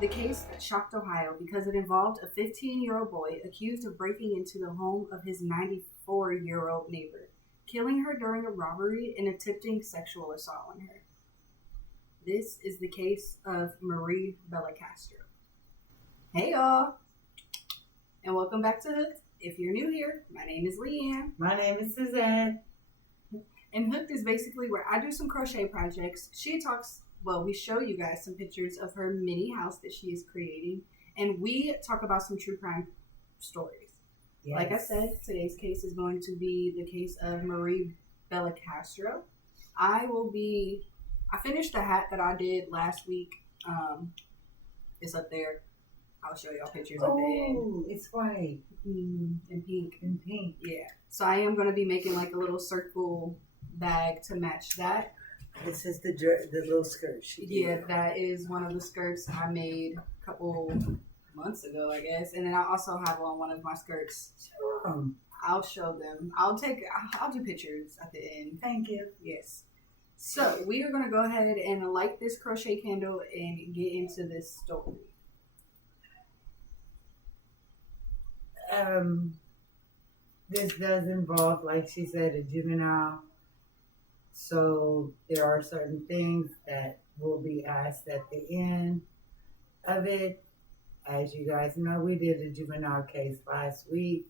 The case that shocked Ohio because it involved a 15-year-old boy accused of breaking into the home of his 94-year-old neighbor, killing her during a robbery and attempting sexual assault on her. This is the case of Marie Belcastro. Hey y'all, and welcome back to Hooked. If you're new here, my name is Leanne. My name is Suzanne. And Hooked is basically where I do some crochet projects. We show you guys some pictures of her mini house that she is creating. And we talk about some true crime stories. Yes. Like I said, today's case is going to be the case of Marie Belcastro. I finished the hat that I did last week. It's up there. I'll show y'all pictures at the end. Oh, it's white. And pink. And pink. Yeah. So I am going to be making like a little circle bag to match that. This is the little skirt she did. Yeah, that is one of the skirts I made a couple months ago, I guess. And then I also have on one of my skirts. Sure. I'll show them. I'll do pictures at the end. Thank you. Yes. So we are going to go ahead and light this crochet candle and get into this story. This does involve, like she said, a juvenile. So there are certain things that will be asked at the end of it. As you guys know, we did a juvenile case last week.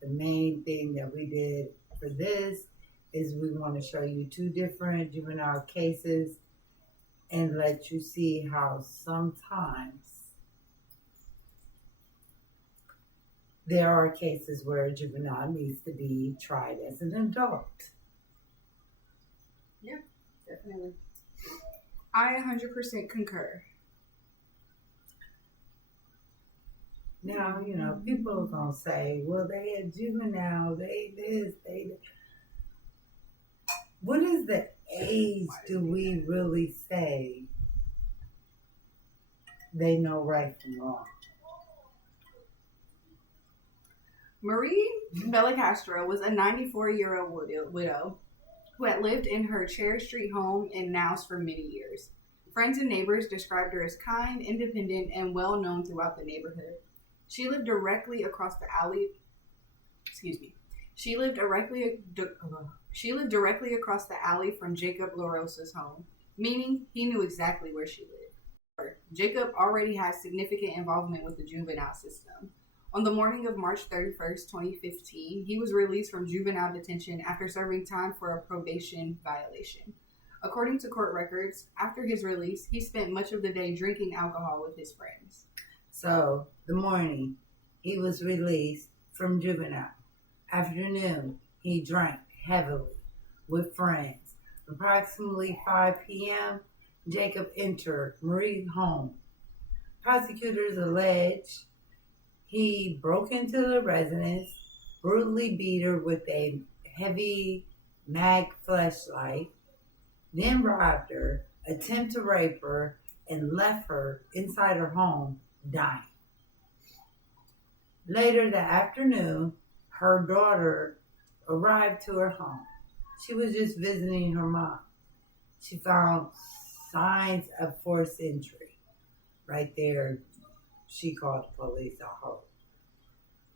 The main thing that we did for this is we want to show you two different juvenile cases and let you see how sometimes there are cases where a juvenile needs to be tried as an adult. Yeah, definitely. I 100% concur. Now, people are going to say, well, they a juvenile, they this, they that. What is the age do we really say they know right from wrong? Marie Belcastro was a 94-year-old widow who had lived in her Cherry Street home in Niles for many years. Friends and neighbors described her as kind, independent, and well known throughout the neighborhood. She lived directly across the alley. She lived directly across the alley from Jacob LaRosa's home, meaning he knew exactly where she lived. Jacob already had significant involvement with the juvenile system. On the morning of March 31st, 2015, he was released from juvenile detention after serving time for a probation violation. According to court records, after his release, he spent much of the day drinking alcohol with his friends. So, the morning, he was released from juvenile. Afternoon, he drank heavily with friends. Approximately 5 p.m., Jacob entered Marie's home. Prosecutors allege he broke into the residence, brutally beat her with a heavy mag flashlight, then robbed her, attempted to rape her, and left her inside her home dying. Later that afternoon, her daughter arrived to her home. She was just visiting her mom. She found signs of forced entry. Right there, she called the police a hoe.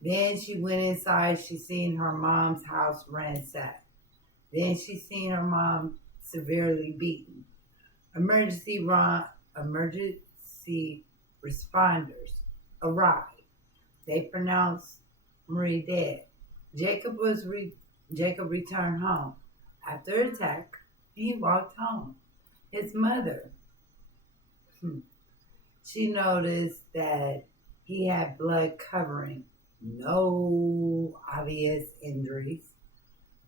Then she went inside. She seen her mom's house ransacked. Then she seen her mom severely beaten. Emergency responders arrived. They pronounced Marie dead. Jacob returned home. After attack, he walked home. His mother, she noticed that he had blood covering, no obvious injuries,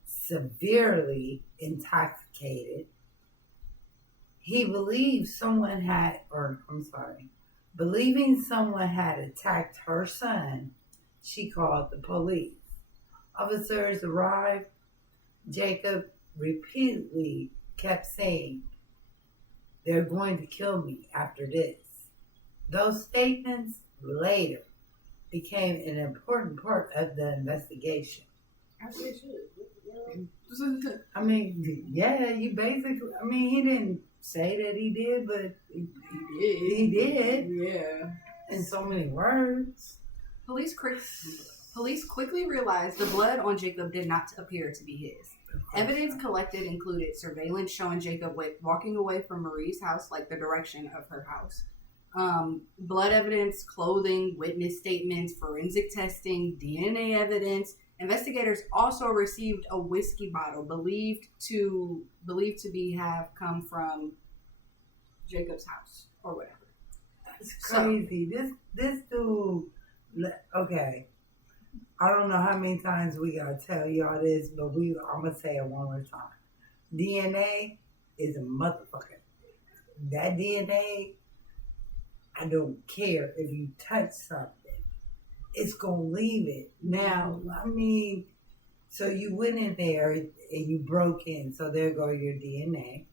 severely intoxicated. Believing someone had attacked her son, she called the police. Officers arrived. Jacob repeatedly kept saying, "They're going to kill me after this." Those statements later became an important part of the investigation. As they should. I mean, yeah, he didn't say that he did, but He did. He did. Yeah. In so many words. Police quickly realized the blood on Jacob did not appear to be his. Evidence collected included surveillance showing Jacob walking away from Marie's house, like the direction of her house. Blood evidence, clothing, witness statements, forensic testing, DNA evidence. Investigators also received a whiskey bottle believed to have come from Jacob's house or whatever. It's crazy. This dude. Okay, I don't know how many times we gotta tell y'all this, but I'm gonna say it one more time. DNA is a motherfucker. That DNA, I don't care if you touch something, it's gonna leave it. Now, I mean, so you went in there and you broke in, so there go your DNA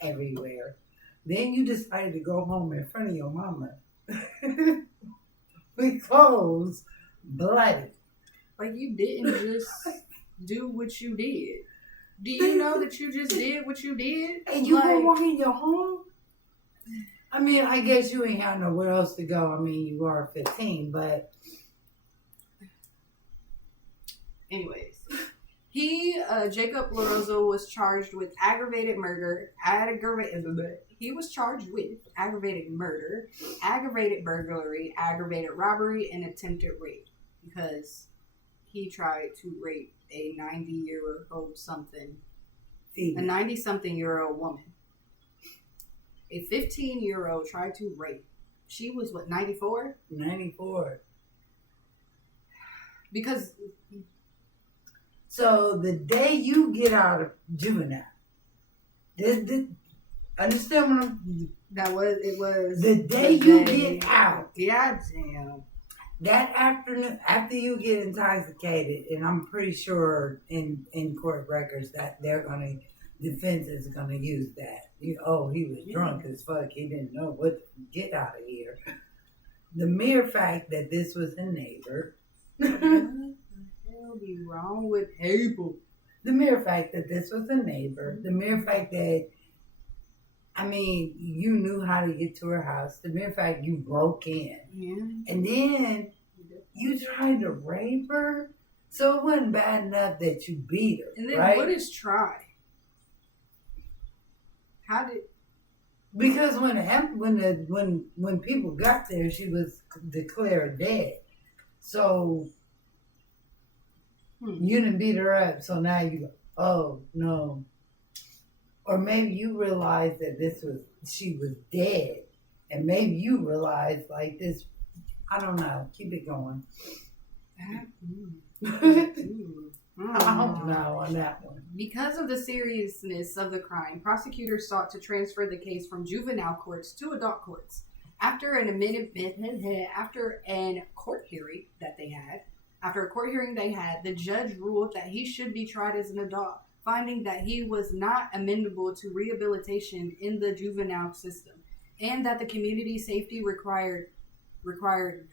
everywhere. Then you decided to go home in front of your mama. With clothes bloody. Like, you didn't just do what you did. Do you know that you just did what you did? And you were walking your home? I mean, I guess you ain't have nowhere else to go. I mean, you are 15, but... Anyways. Jacob LaRosa was charged with aggravated murder, he was charged with aggravated murder, aggravated burglary, aggravated robbery, and attempted rape because he tried to rape a 90-year-old something, a 90-something-year-old woman. A 15-year-old tried to rape. She was, what, 94? 94. Because... So the day you get out of juvenile, understand what I'm... It was... The day you get out. Yeah, damn. That afternoon, after you get intoxicated, and I'm pretty sure in court records that defense is going to use that. He was drunk as fuck. He didn't know what to get out of here. The mere fact that this was a neighbor... What be wrong with people? The mere fact that this was a neighbor, the mere fact that, I mean, you knew how to get to her house, the mere fact you broke in, and then you tried to rape her, so it wasn't bad enough that you beat her. And then right? What is try? Because when people got there, she was declared dead, so. You didn't beat her up, so now you go, oh, no. Or maybe you realized that she was dead. And maybe you realized, like, this, I don't know. Keep it going. I don't know on that one. Because of the seriousness of the crime, prosecutors sought to transfer the case from juvenile courts to adult courts. After a court hearing they had, the judge ruled that he should be tried as an adult, finding that he was not amenable to rehabilitation in the juvenile system, and that the community safety required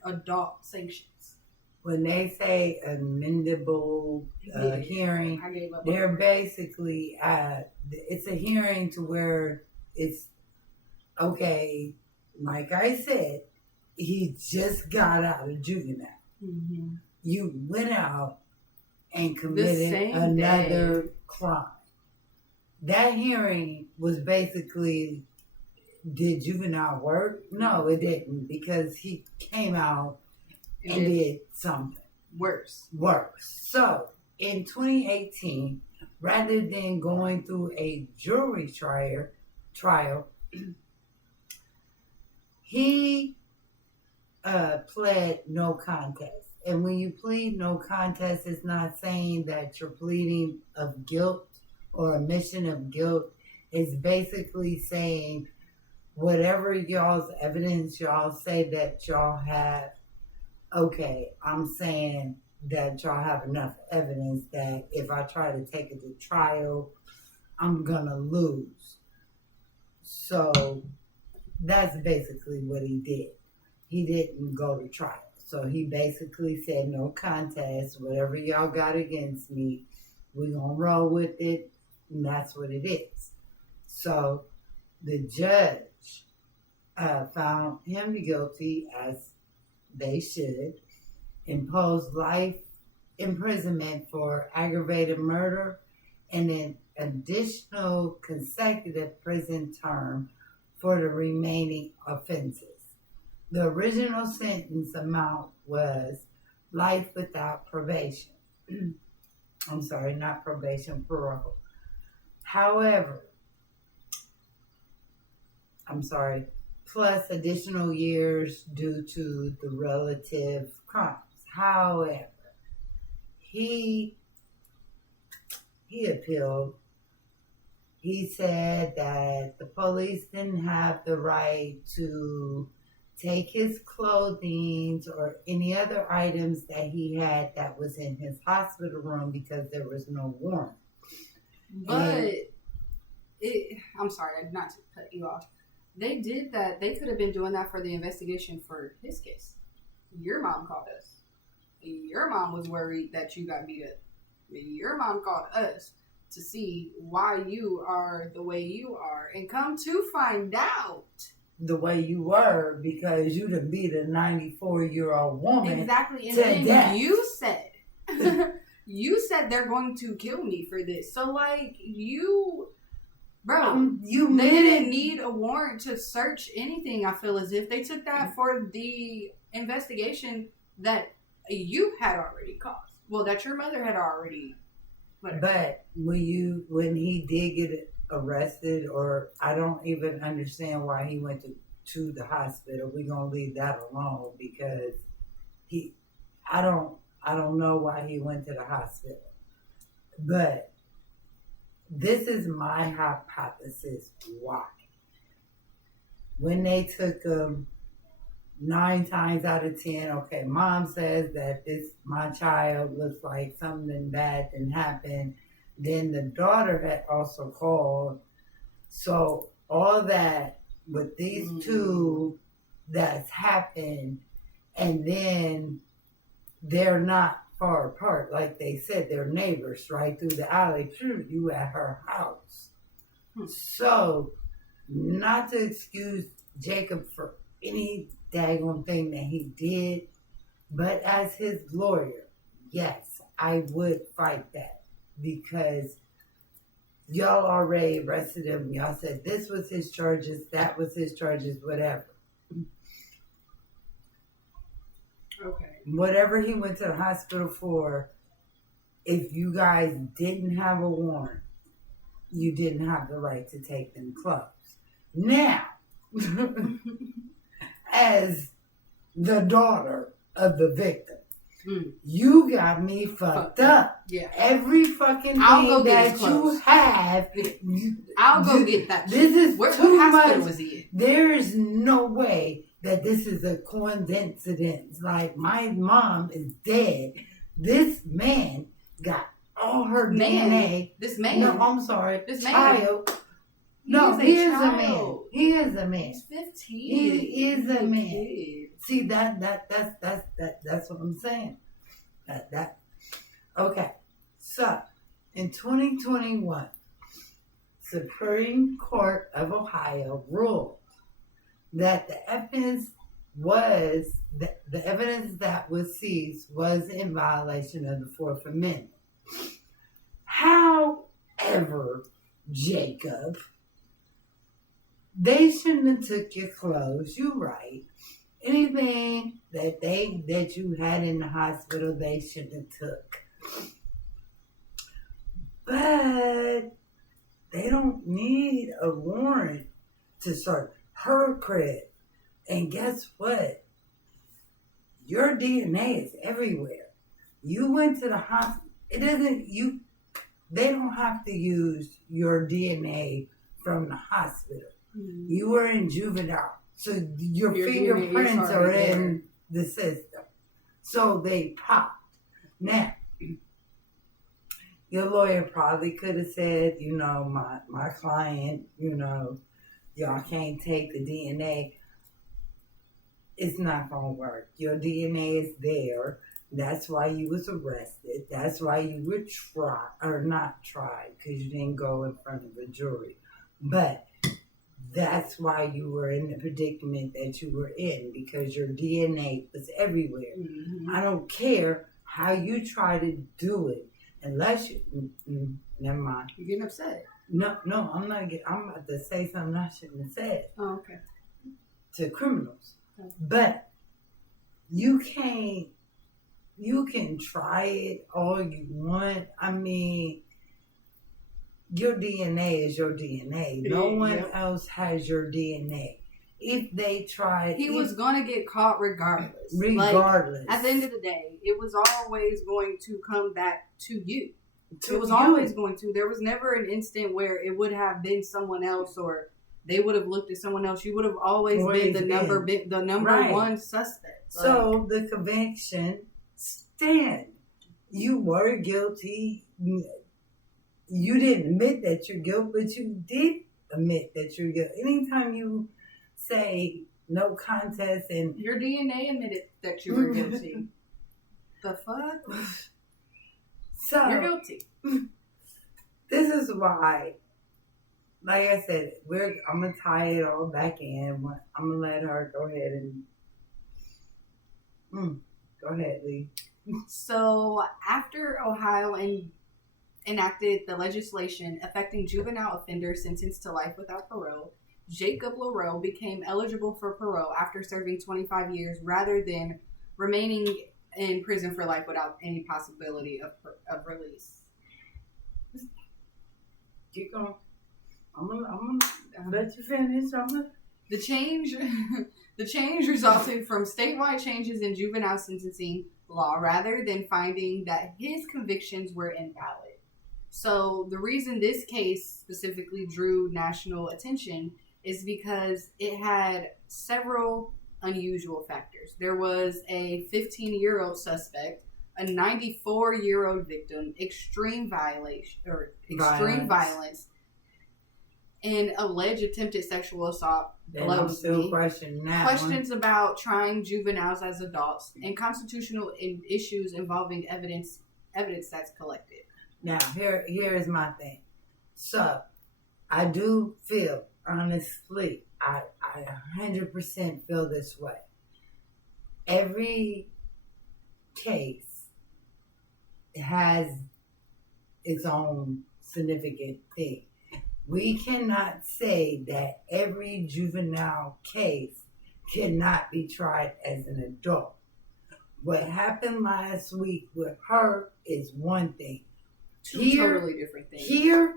adult sanctions. When they say amendable hearing, they're basically it's a hearing to where it's okay. Like I said, he just got out of juvenile. Mm-hmm. You went out and committed another crime. That hearing was basically, did juvenile work? No, it didn't, because he came out and did something worse. So, in 2018, rather than going through a jury trial, he pled no contest. And when you plead no contest, it's not saying that you're pleading of guilt or admission of guilt. It's basically saying whatever y'all's evidence y'all say that y'all have, okay, I'm saying that y'all have enough evidence that if I try to take it to trial, I'm gonna lose. So that's basically what he did. He didn't go to trial. So he basically said, no contest, whatever y'all got against me, we're going to roll with it, and that's what it is. So The judge found him guilty, as they should, imposed life imprisonment for aggravated murder and an additional consecutive prison term for the remaining offenses. The original sentence amount was life without probation. I'm sorry, not probation, parole. However, plus additional years due to the relative crimes. However, he appealed. He said that the police didn't have the right to take his clothing or any other items that he had that was in his hospital room because there was no warrant. But I'm sorry, not to cut you off. They did that. They could have been doing that for the investigation for his case. Your mom called us. Your mom was worried that you got beat up. Your mom called us to see why you are the way you are. And come to find out, the way you were, because you done beat a 94-year-old woman. Exactly. And then death. You said they're going to kill me for this. So like they didn't need a warrant to search anything. I feel as if they took that for the investigation that you had already caused. Well, that your mother had already. Whatever. But when he did get arrested, or I don't even understand why he went to the hospital. We're gonna leave that alone because I don't know why he went to the hospital. But this is my hypothesis why. When they took him, 9 times out of 10, okay, mom says that my child looks like something bad didn't happen. Then the daughter had also called. So all that with these two that's happened, and then they're not far apart. Like they said, they're neighbors right through the alley. True, you at her house. So, not to excuse Jacob for any daggone thing that he did, but as his lawyer, yes, I would fight that because y'all already arrested him. Y'all said this was his charges, that was his charges, whatever. Okay. Whatever he went to the hospital for, if you guys didn't have a warrant, you didn't have the right to take them clothes. Now, as the daughter of the victim, you got me fucked up. Yeah. Every fucking thing that you have, I'll go get that. This is what too hospital much. Was he in? There is no way that this is a coincidence. Like, my mom is dead. This man got all her DNA. This man. No, I'm sorry. This child. Man. No, he is a man. He is a man. He's 15. He is a man. Kid. See, that's what I'm saying. That. Okay. So, in 2021, Supreme Court of Ohio ruled that the evidence that was seized was in violation of the Fourth Amendment. However, Jacob, they shouldn't have took your clothes. You right. Anything that you had in the hospital, they shouldn't have took. But they don't need a warrant to search her crib. And guess what? Your DNA is everywhere. You went to the hospital. They don't have to use your DNA from the hospital. Mm-hmm. You were in juvenile. So your fingerprints are in the system. So they popped. Now, your lawyer probably could have said, my client, y'all can't take the DNA. It's not going to work. Your DNA is there. That's why you was arrested. That's why you were not tried, because you didn't go in front of a jury. But that's why you were in the predicament that you were in, because your DNA was everywhere. Mm-hmm. I don't care how you try to do it, unless you. Never mind. You're getting upset. No, I'm not. I'm about to say something I shouldn't have said. Oh, okay. To criminals, Okay. but you can't. You can try it all you want. I mean, your DNA is your DNA. No one else has your DNA. If they tried, he was going to get caught regardless. Regardless. Like, at the end of the day, it was always going to come back to you. It was always going to. There was never an instant where it would have been someone else, or they would have looked at someone else. You would have always been the number right. one suspect. So the conviction stand. You were guilty. You didn't admit that you're guilty, but you did admit that you're guilty. Anytime you say no contest and your DNA admitted that you were guilty. The fuck? So you're guilty. This is why, like I said, I'm gonna tie it all back in. I'm gonna let her go ahead and go ahead, Lee. So after Ohio enacted the legislation affecting juvenile offenders sentenced to life without parole, Jacob LaRoe became eligible for parole after serving 25 years rather than remaining in prison for life without any possibility of release. Keep going. I'm gonna let you finish. The change resulted from statewide changes in juvenile sentencing law rather than finding that his convictions were invalid. So the reason this case specifically drew national attention is because it had several unusual factors. There was a 15-year-old suspect, a 94-year-old victim, extreme violence, and alleged attempted sexual assault. I'm still questioning that. Questions about trying juveniles as adults and constitutional issues involving evidence that's collected. Now, here is my thing. So, I do feel, honestly, I 100% feel this way. Every case has its own significant thing. We cannot say that every juvenile case cannot be tried as an adult. What happened last week with her is one thing. Two totally different things. Here,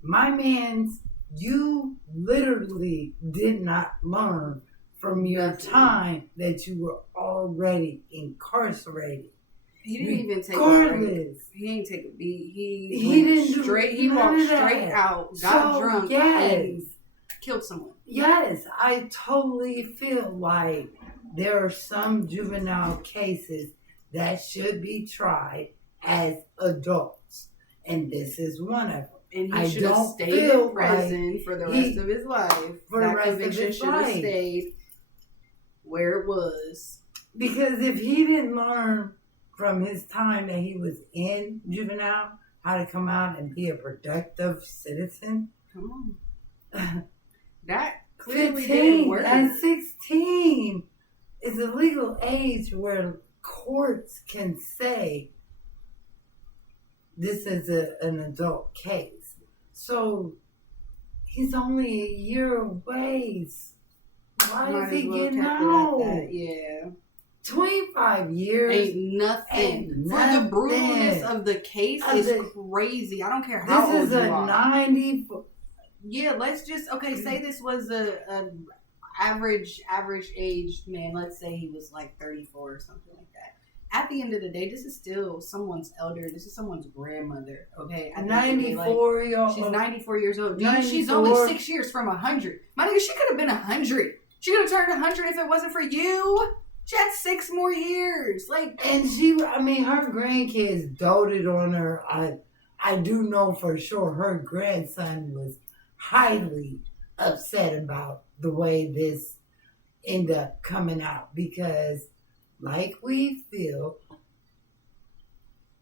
my man's, you literally did not learn from your time that you were already incarcerated. He didn't even take a break. He didn't take a beat. He walked straight out, got drunk, and killed someone. Yes, I totally feel like there are some juvenile cases that should be tried as adults. And this is one of them. And he should have stayed in prison for the rest of his life. That conviction should have stayed where it was. Because if he didn't learn from his time that he was in juvenile how to come out and be a productive citizen. Come on. That clearly didn't work. And 16 is a legal age where courts can say this is an adult case. So he's only a year away. Why is he getting out? Yeah. 25 years ain't nothing. For the brutalness of the case is crazy. I don't care how old you are. This is a 94. Yeah, let's just say this was a average aged man. Let's say he was like 34 or something like that. At the end of the day, this is still someone's elder. This is someone's grandmother. Okay, 94-year-old. She's 94 years old. She's only 6 years from 100. My nigga, she could have been 100. She could have turned 100 if it wasn't for you. She had 6 more years. And her grandkids doted on her. I do know for sure her grandson was highly upset about the way this ended up coming out because, like we feel,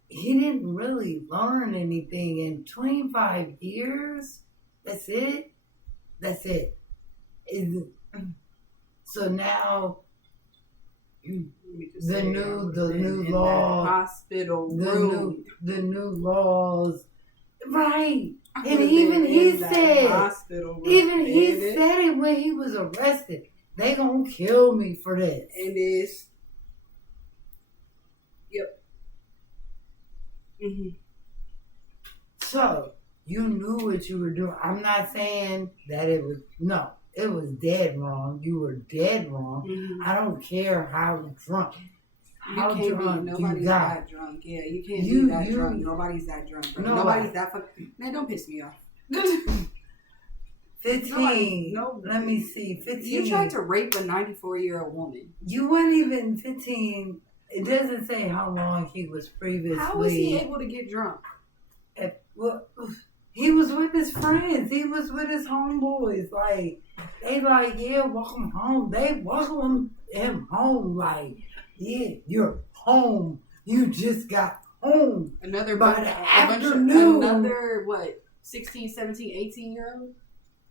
he didn't really learn anything in 25 years. That's it. So now the new in law, that hospital room, the new laws, right? And Would've even been he in that said, hospital room, even he baby. said it when he was arrested. They gonna kill me for this. And it's, yep. Mm-hmm. So you knew what you were doing. I'm not saying that it was dead wrong. You were dead wrong. Mm-hmm. I don't care how drunk. How you can't drunk be, nobody's you got. that drunk. Yeah, you can't be that drunk. Nobody's that drunk. Bro. Nobody's that fucking. Man, don't piss me off. 15. Let me see. 15. You tried to rape a 94-year-old woman. You weren't even 15. It doesn't say how long he was previously. How was he able to get drunk? Well, he was with his friends. He was with his homeboys. Like, they like, yeah, welcome home. They welcome him home. Like, yeah, you're home. You just got home. Another by the afternoon. Another, what, 16, 17, 18-year-old?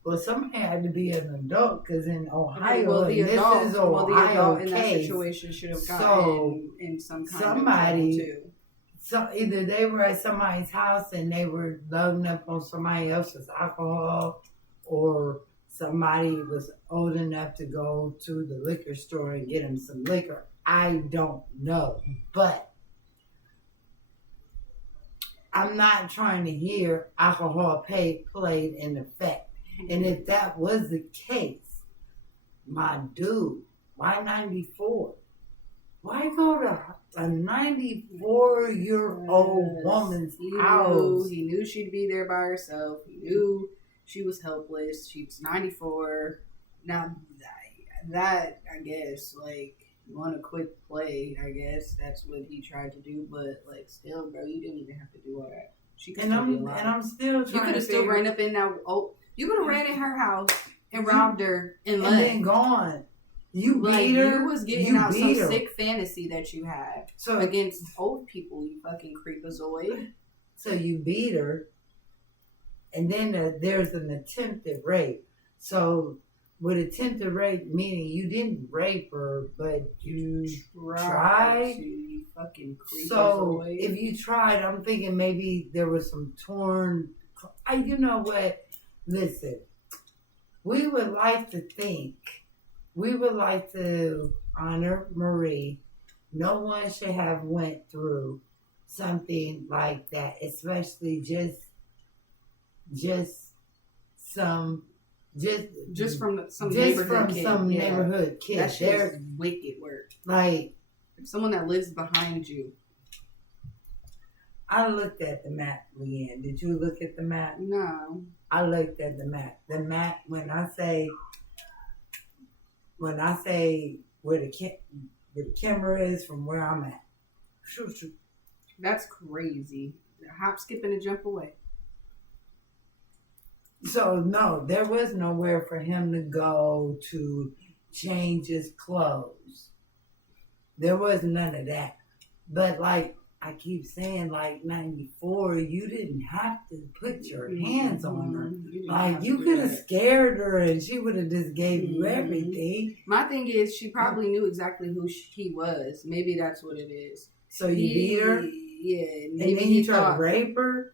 Well, somebody had to be an adult because in Ohio, well, the adult, this is Ohio in case, that situation should have gotten in some kind of trouble too. So either they were at somebody's house and they were loading up on somebody else's alcohol, or somebody was old enough to go to the liquor store and get him some liquor. I don't know, but I'm not trying to hear alcohol played in effect. And if that was the case, my dude, why 94? Why go to a 94-year-old woman's house? He knew she'd be there by herself. He knew she was helpless. She was 94. Now, that I guess, like, you want a quick play, I guess. That's what he tried to do. But, like, still, bro, you didn't even have to do all that. She could still be alive. And I'm still trying. You could have still ran up in that. Oh, you could have ran in her house and robbed her and left. And then gone. You beat her. You was getting out some sick fantasy that you had against old people, you fucking creepazoid. So you beat her, and then there's an attempted rape. So with attempted rape, meaning you didn't rape her, but you tried. You fucking creepazoid. So if you tried, I'm thinking maybe there was some torn. You know what? Listen, we would like to think. We would like to honor Marie. No one should have went through something like that, especially just from some neighborhood kid. That shit is wicked work. Like someone that lives behind you. I looked at the map, Leanne. Did you look at the map? No. I looked at the map. The map. When I say where the camera is from where I'm at. That's crazy. Hop, skip, and a jump away. So no, there was nowhere for him to go to change his clothes. There was none of that. But like I keep saying, like 94, you didn't have to put your hands on her. Like you could have scared her and she would have just gave you everything. My thing is, she probably knew exactly who he was. Maybe that's what it is. So you beat her? Yeah. And then you tried to rape her?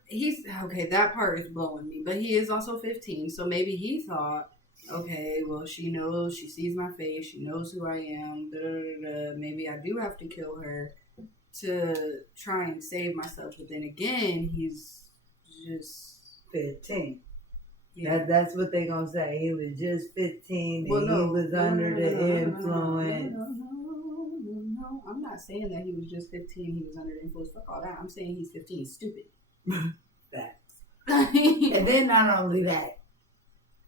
Okay, that part is blowing me. But he is also 15, so maybe he thought, okay, well, she knows, she sees my face, she knows who I am, maybe I do have to kill her to try and save myself. But then again, he's just 15. Yeah, that's what they gonna say. He was just 15 and he was under the influence. No, I'm not saying that he was just 15. He was under the influence. Fuck all that. I'm saying he's 15. He's stupid. Facts. And then not only that,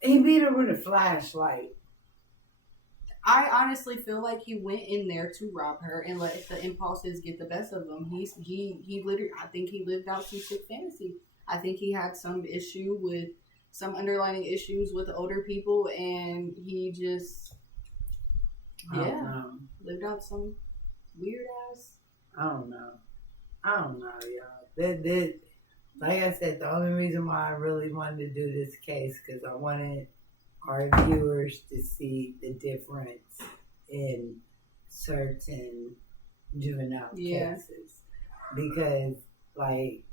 he beat her with a flashlight. I honestly feel like he went in there to rob her and let the impulses get the best of him. He literally, I think he lived out some sick fantasy. I think he had some issue with some underlying issues with older people, and he just lived out some weird ass. I don't know, y'all. Like I said, the only reason why I really wanted to do this case because I wanted our viewers to see the difference in certain juvenile cases. Because, like,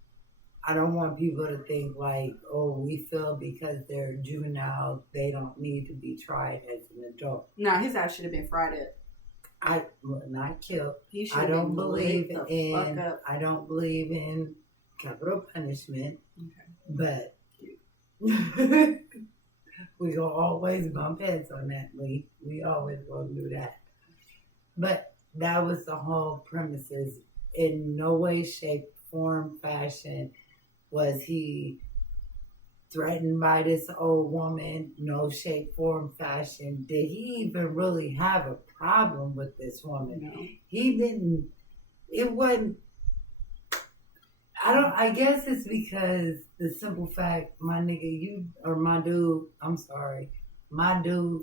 I don't want people to think like, oh, we feel because they're juvenile, they don't need to be tried as an adult. Nah, his ass should have been fried up. Not killed. I don't believe in capital punishment. Okay. But we gonna always bump heads on that. We always gonna do that. But that was the whole premises. In no way, shape, form, fashion was he threatened by this old woman. No shape, form, fashion. Did he even really have a problem with this woman? No. He didn't. It wasn't. I guess it's because the simple fact, my dude,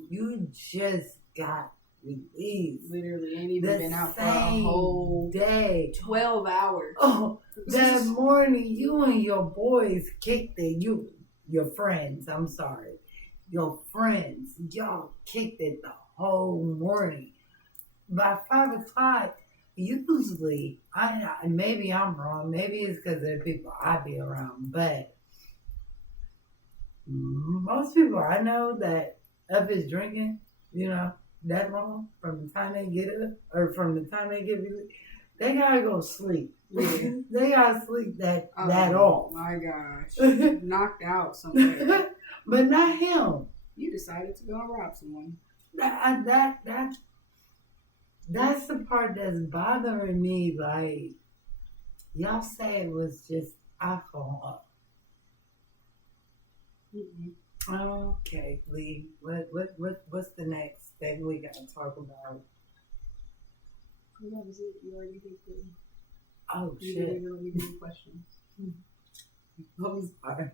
you just got released. Literally ain't even been out for a whole day. 12 hours. Oh, that morning you and your boys kicked it. Your friends, your friends, y'all kicked it the whole morning. By 5 o'clock, usually, maybe I'm wrong. Maybe it's because of the people I be around, but most people I know that up is drinking, that long from the time they get up or from the time they get released, they gotta go sleep. Yeah. They gotta sleep that off. Oh my gosh, knocked out somewhere. But not him. You decided to go and rob someone. That's the part that's bothering me. Like, y'all say it was just alcohol. Mm-hmm. Okay, Lee. What's the next thing we gotta talk about? That was it. You already did the. Oh you shit! didn't really do questions. I'm sorry.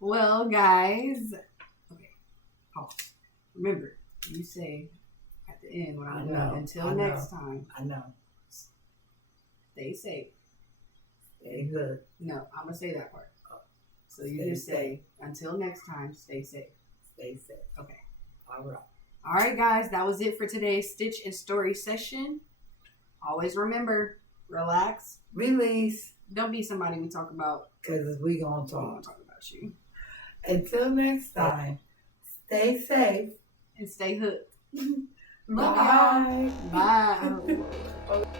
Well, guys. Okay. Pause. Remember, you say at the end when I'm done. Until next time. I know. Stay safe. Stay good. No, I'm gonna say that part. So you just say, until next time, stay safe. Stay safe. Okay. All right. All right, guys. That was it for today's Stitch and Story session. Always remember, relax. Release. Don't be somebody we talk about. Because we going to We talk. won't talk about you. Until next time, stay safe. And stay hooked. Bye. Bye.